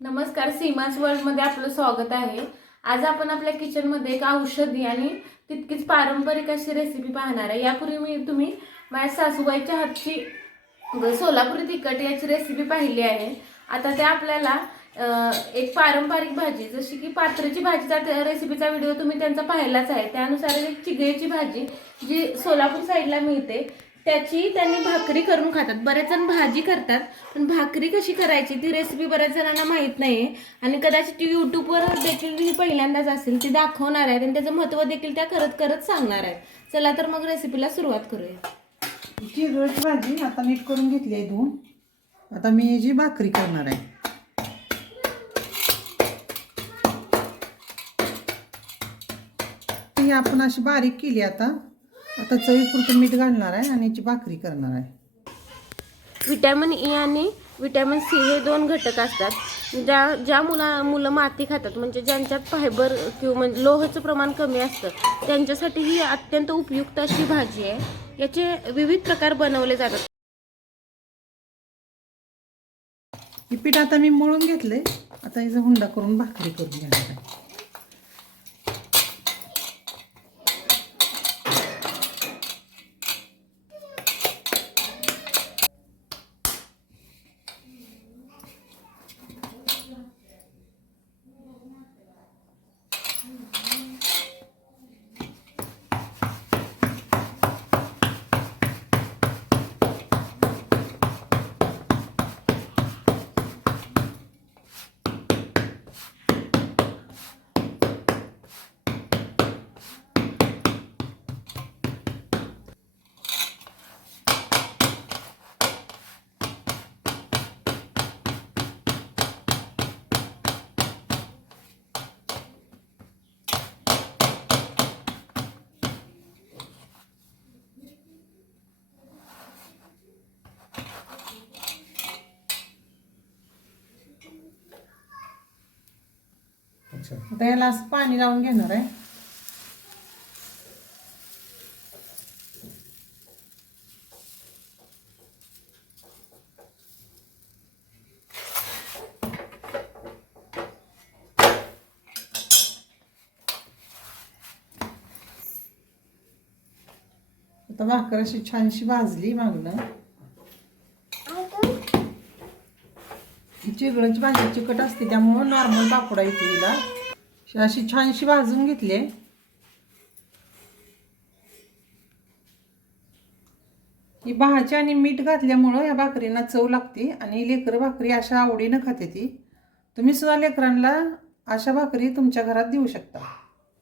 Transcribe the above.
नमस्कार सीमाच वर्ल्डमध्ये आपलं स्वागत आहे. आज आपण आपल्या किचनमध्ये एक औषधी आणि तितकीच पारंपरिक अशी रेसिपी पाहणार आहे. यापूर्वी मी तुम्ही माझ्या सासूबाईच्या हातची म्हणजे सोलापुरी तिखट याची रेसिपी पाहिली आहे. आता त्या आपल्याला एक पारंपरिक भाजी जशी की पात्राची भाजीचा त्या रेसिपीचा व्हिडिओ तुम्ही त्यांचा पाहिलाच आहे. त्यानुसार एक चिगळेची भाजी जी सोलापूर साईडला मिळते त्याची त्यांनी भाकरी करून खातात. बरेच जण भाजी करतात पण भाकरी कशी करायची ती रेसिपी बऱ्याच जणांना माहीत नाही आणि कदाचित ती यूट्यूबवर देखील ती पहिल्यांदाच असेल ती दाखवणार आहेत आणि त्याचं महत्त्व देखील त्या करत करत सांगणार आहेत चला तर मग रेसिपीला सुरुवात करूया. चिरळची भाजी आता नीट करून घेतली आहे धुवून. आता मी जी भाकरी करणार आहे. ती आपण अशी बारीक केली आता. आता चवीपुरतं मीठ घालणार आहे आणि याची भाकरी करणार आहे. विटॅमिन ई आणि विटॅमिन सी हे दोन घटक असतात. ज्या ज्या मुला मुलं माती खातात म्हणजे ज्यांच्यात फायबर किंवा म्हणजे लोहाचं प्रमाण कमी असतं त्यांच्यासाठी ही अत्यंत उपयुक्त अशी भाजी आहे. याचे विविध प्रकार बनवले जातात. ही पीठ आता मी मळून घेतलंय. आता याचा हुंडा करून भाकरी करून घेणार आता याला असं पाणी लावून घेणार आहे. आता भाकर अशी छानशी भाजली मागणं ही चिगळाची भाजी चिकट असते त्यामुळं नॉर्मल पापडा येते तिला अशी- अशी छानशी भाजून घेतली आहे. ही भाजी आणि मीठ घातल्यामुळं या भाकरींना चव लागते आणि लेकरं भाकरी अशा आवडीनं खाते ती. तुम्ही सुद्धा लेकरांना अशा भाकरी तुमच्या घरात देऊ शकता.